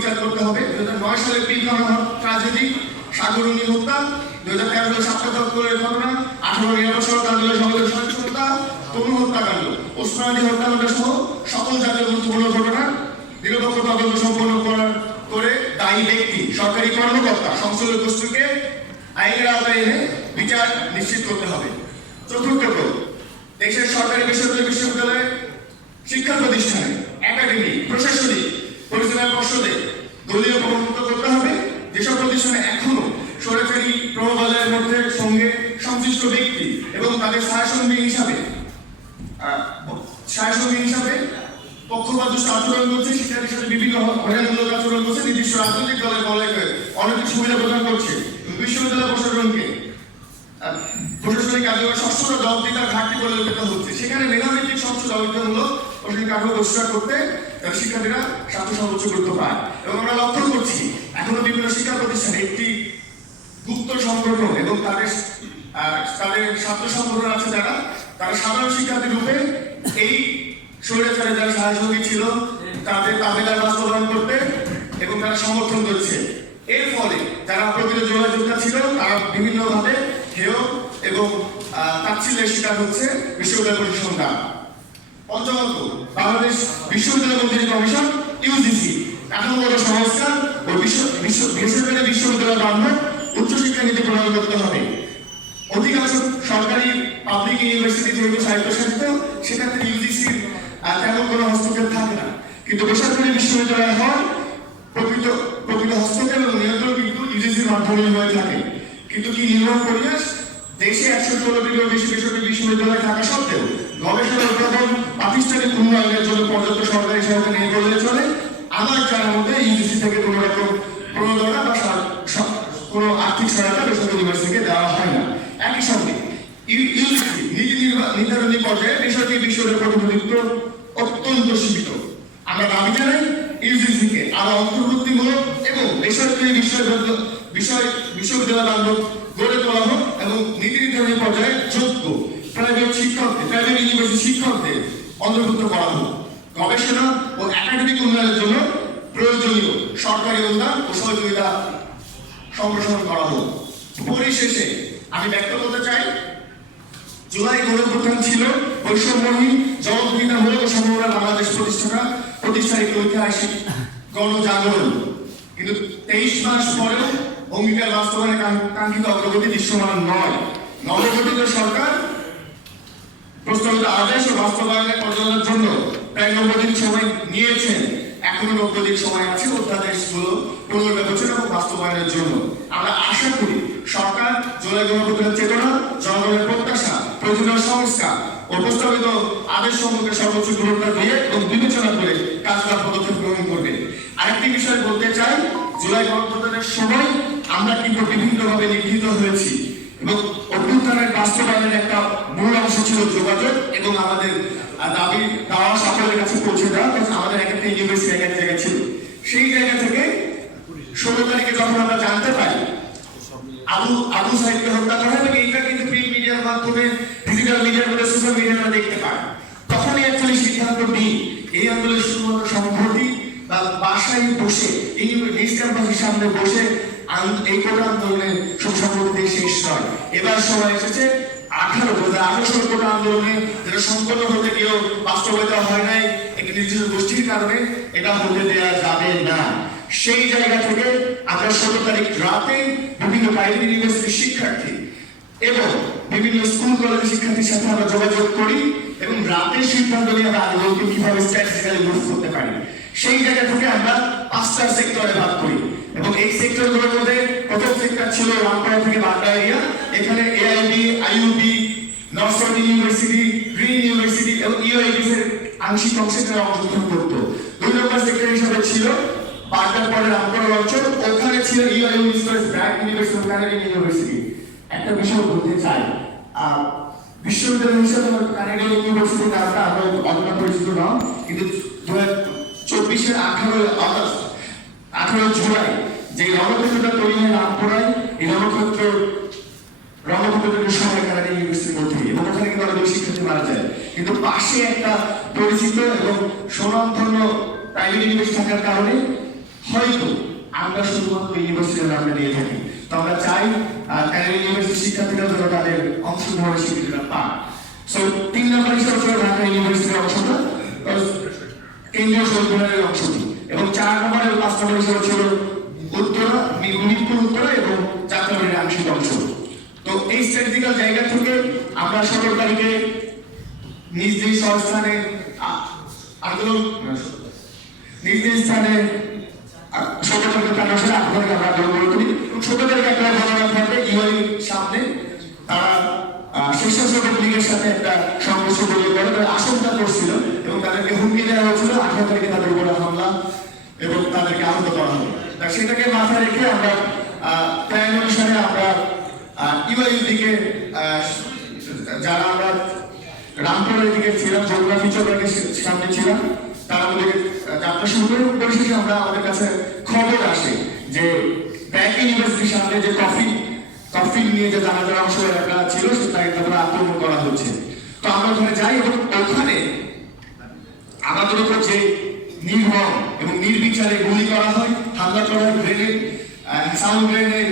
বিচার করতে হবে। 2009 সালে পিলখানা ট্র্যাজেডি, সাগরণী হত্যা, 2013 সালে সাতক্ষীরার ঘটনা, 18 নিরাপদ সড়ক আন্দোলন সংগঠিত সহিংসতা, তরুণ হত্যাকাণ্ড, ওসমানী হত্যাকাণ্ড সহ সকল জাতীয় গুরুত্বপূর্ণ ঘটনা নিরপেক্ষ তদন্ত সম্পন্ন করে দায়ী ব্যক্তি, সরকারি কর্মকর্তা, সংশ্লিষ্ট গোষ্ঠীকে আইনের আওতায় এনে বিচার নিশ্চিত করতে হবে। চতুর্থ, দেশের সরকারি বেসরকারি বিশ্ববিদ্যালয়, শিক্ষা প্রতিষ্ঠানে, একাডেমি, প্রশাসনিক পরিচালনা পর্ষদে দলীয় প্রমুক্ত করতে হবে। যেসব প্রতিষ্ঠানে এখনো সরকারি প্রভাবের মধ্যে সঙ্গে সংশ্লিষ্ট ব্যক্তি এবং তাদের সহায়সঙ্গী হিসাবে পক্ষপাতদুষ্ট আচরণ করছে, শিক্ষার্থীর সাথে বিভিন্ন হয়রানিমূলক আচরণ করছে, নির্দিষ্ট রাজনৈতিক দলের বলয়কে অনেক সুবিধা প্রদান করছে, বিশ্ববিদ্যালয় প্রশাসনকে প্রশাসনিক কার্যক্রম স্বচ্ছতা জবাবদিহিতার ঘাটতি পরিলক্ষিত হচ্ছে। সেখানে মেধাভিত্তিক স্বচ্ছ জবাবদিহিতামূলক প্রশাসনিক কাঠামো প্রতিষ্ঠা করতে শিক্ষার্থীরা স্বার্থ সর্বোচ্চ গুরুত্ব পায়। এবং আমরা লক্ষ্য করছি এখনো বিভিন্ন শিক্ষা প্রতিষ্ঠানে একটি গুপ্ত সংগঠন এবং তাদের ছাত্র সংগঠন আছে তারা সাধারণ শিক্ষার্থী রূপে এই স্বৈরাচারে যারা সহযোগী ছিল তাদের দাবিদার বাস্তবায়ন করতে এবং তারা সমর্থন করছে। এর ফলে যারা প্রকৃত যোগাযোগটা ছিল তারা বিভিন্নভাবে হেয় এবং তাচ্ছিল্যের শিকার হচ্ছে বিশ্ববিদ্যালয় প্রশাসন দ্বারা। পঞ্চমত, বাংলাদেশ বিশ্ববিদ্যালয় মঞ্জুরি কমিশন ইউজিসি কাঠামোগত সংস্কার ও বেসরকারি বিশ্ববিদ্যালয় বান্ধব উচ্চশিক্ষা নীতি প্রণয়ন করতে হবে। অধিকাংশ সরকারি পাবলিক ইউনিভার্সিটি যেহেতু স্বায়ত্তশাসিত, সেক্ষেত্রে ইউজিসির তেমন কোনো হস্তক্ষেপ থাকে না, কিন্তু বেসরকারি বিশ্ববিদ্যালয় হয় প্রকৃত হস্তক্ষেপ এবং নিয়ন্ত্রণ কিন্তু ইউজিসির মাধ্যমে হয়ে থাকে। কিন্তু কি নির্মম পরিহাস, দেশে 116টিরও বেশি বেসরকারি বিশ্ববিদ্যালয় থাকা সত্ত্বেও গবেষণা উদ্ভাবন প্রাতিষ্ঠানিক উন্নয়নের জন্য পর্যাপ্ত সরকারি সহায়তা নিয়ে বললে চলে। আমার জানার মধ্যে ইউজিসি থেকে কোনো রকম প্রণোদনা বা কোনো আর্থিক সহায়তা বেসরকারি ইউনিভার্সিটিকে দেওয়া হয় না। একই সঙ্গে ইউজিসি নীতি নির্ধারণী পর্যায়ে বেসরকারি বিশ্ববিদ্যালয়ের প্রতিনিধিত্ব অত্যন্ত সীমিত। আমরা দাবি জানাই ইউজিসিকে আরো অন্তর্ভুক্তিমূলক এবং বেসরকারি বিশ্ববিদ্যালয় বান্ধব গড়ে তোলা হোক এবং নীতি নির্ধারণী পর্যায়ে যোগ্য প্রাইভেট ইউনিভার্সিটি শিক্ষকদের অন্তর্ভুক্ত করা হোক। গবেষণা ও একাডেমিক উন্নয়নের জন্য প্রয়োজনীয় সরকারি অনুদান ও সহযোগিতা সম্প্রসারণ করা হোক। পরিশেষে আমি ব্যক্ত করতে চাই, জুলাই গণঅভ্যুত্থান ছিল বৈষম্যহীন, জবাবদিহিতামূলক ও সম্ভাবনা বাংলাদেশ প্রতিষ্ঠার একটি ঐতিহাসিক গণজাগরণ। কিন্তু 23 মাস পরেও অঙ্গীকার বাস্তবায়নে কাঙ্ক্ষিত অগ্রগতি দৃশ্যমান নয়। নবগঠিত সরকার প্রস্তাবিত আদেশ ও বাস্তবায়নের পর্যালোচনার জন্য প্রায় 90 দিন সময় নিয়েছেন। এখনো 90 দিন সময় আছে অধ্যাদেশগুলো পুনর্বিবেচনা এবং বাস্তবায়নের জন্য। আমরা আশা করি সরকার জুলাই গণঅভ্যুত্থানের চেতনা, জনগণের প্রত্যাশা, প্রয়োজনীয় সংস্কার ও প্রস্তাবিত আদেশ সম্পর্কে সর্বোচ্চ গুরুত্ব দিয়ে এবং বিবেচনা করে কার্যকর পদক্ষেপ গ্রহণ করবে। আরেকটি বিষয় বলতে চাই, জুলাই গণঅভ্যুত্থানের সময় আমরা কিন্তু বিভিন্নভাবে নিগৃহীত হয়েছি এবং অভ্যুত্থানের বাস্তবায়নের একটা মূল অংশ ছিল যোগাযোগ এবং আমাদের দাবি দাওয়া সকলের কাছে পৌঁছে দেওয়া। আমাদের এক একটা ইউনিভার্সিটি এক এক জায়গায় ছিল। সেই জায়গা থেকে 16 তারিখে যখন আমরা জানতে পারি আবু সাইদকে হত্যা করা হয়, এইটা কিন্তু প্রিন্ট মিডিয়ার মাধ্যমে, ডিজিটাল মিডিয়ার মধ্যে, সোশ্যাল মিডিয়া আমরা দেখতে পাই, তখনই অ্যাকচুয়ালি সিদ্ধান্ত নিই এই আন্দোলন শুধুমাত্র সম্প্রতি বা বাসায় বসে নিজ ক্যাম্পাসের সামনে বসে এই কোটা আন্দোলনের সম্পর্কে শেষ নয়। এবার সময় এসেছে 2018 কোটা আন্দোলনে যেটা সম্পন্ন হতে গিয়েও বাস্তবায়িত হয় নাই একটি নির্দিষ্ট গোষ্ঠীর কারণে, এটা হতে দেওয়া যাবে না। সেই জায়গা থেকে আমরা 17 তারিখ রাতে বিভিন্ন প্রাইভেট ইউনিভার্সিটির শিক্ষার্থী এবং বিভিন্ন স্কুল কলেজের শিক্ষার্থীর সাথে আমরা যোগাযোগ করি এবং রাতের সিদ্ধান্ত নিয়ে আমরা আন্দোলনকে কিভাবে স্ট্র্যাটেজিক্যালি মুভ করতে পারি। সেই জায়গা থেকে আমরা 5টা সেক্টরে ভাগ করি এবং এই সেক্টরগুলোর মধ্যে প্রথম সেক্টর ছিল রামপাড়া থেকে বাড্ডা এরিয়া। এখানে AIB, IUB, north university, green university এবং ইউআইবিস এর আংশিক অংশে তারা অংশগ্রহণ করতো। 2 নম্বর সেক্টর হিসেবে ছিল বাড্ডার পরে রামপাড়া অঞ্চল, ওখানে ছিল কানাডিয়ান ইউনিভার্সিটি। একটা বিষয় বলতে চাই, বিশ্ববিদ্যালয় হিসেবে কানাডিয়ান ইউনিভার্সিটি নামটা আমরা অতটা পরিচিত না, কিন্তু 2024-এর 18 জুলাই যে রণক্ষেত্রটা তৈরি হয় রামপুরায়, এই রণক্ষেত্রের সময় কানাডিয়ান ইউনিভার্সিটির মধ্যে, এবং ওখানে কিন্তু অনেক শিক্ষার্থী মারা যায়। কিন্তু পাশে একটা পরিচিত এবং স্বনামধন্য প্রাইভেট ইউনিভার্সিটি থাকার কারণে হয়তো আমরা শুধুমাত্র ইউনিভার্সিটির আমরা নিয়ে থাকি। তো আমরা চাই ক্যানাডিয়ান ইউনিভার্সিটির শিক্ষার্থীরা যেন তাদের অংশগ্রহণ স্বীকৃতিটা পায়। সো 3 নম্বর হিসেবে ছিল ঢাকা ইউনিভার্সিটির অংশটা, কেন্দ্রীয় শহীদ অংশটি, এবং 4 নম্বর এবং 5 নম্বর হিসেবে ছিল উত্তরা, মিরপুর উত্তরা এবং যাত্রাবাড়ির আংশিক অংশ। তো এই স্ট্র্যাটেজিক্যাল জায়গা থেকে আমরা 17 তারিখে নিজ নিজ স্থানে আন্দোলন নিজ নিজ স্থানে 17 তারিখে প্রাণনাশের আন্দোলনকে আমরা আন্দোলন করে তুলি। 17 তারিখে একটা ঘটনা ঘটে ইউআইর সামনে তারা স্বেচ্ছাসেবক লীগের সাথে একটা সংঘর্ষ তৈরি করে, তারা আশঙ্কা করছিল এবং তাদেরকে হুমকি দেওয়া হয়েছিল 18 তারিখে তাদের উপরে হামলা এবং তাদেরকে আহত করা হবে। সেটাকে মাথায় রেখে আমরা প্ল্যান অনুসারে আমরা ইউআইয়ের দিকে যারা আমরা রামপুরের দিকে ছিলাম, জিওগ্রাফি চক্রের সামনে ছিলাম, তারা আমাদেরকে যাত্রা শুরু করে পরিশেষে আমরা আমাদের কাছে খবর আসে যে ব্যাক ইউনিভার্সিটির সামনে যে কফি নিয়ে যে জানাজার অংশ একটা ছিল সেটাকে তারপরে আক্রমণ করা হচ্ছে। তো আমরা ওখানে যাই এবং ওখানে আমাদের উপর যে নির্মম এবং নির্বিচারে গুলি করা হয়, হামলা করা হয়, গ্রেনেড, সাউন্ড গ্রেনেড,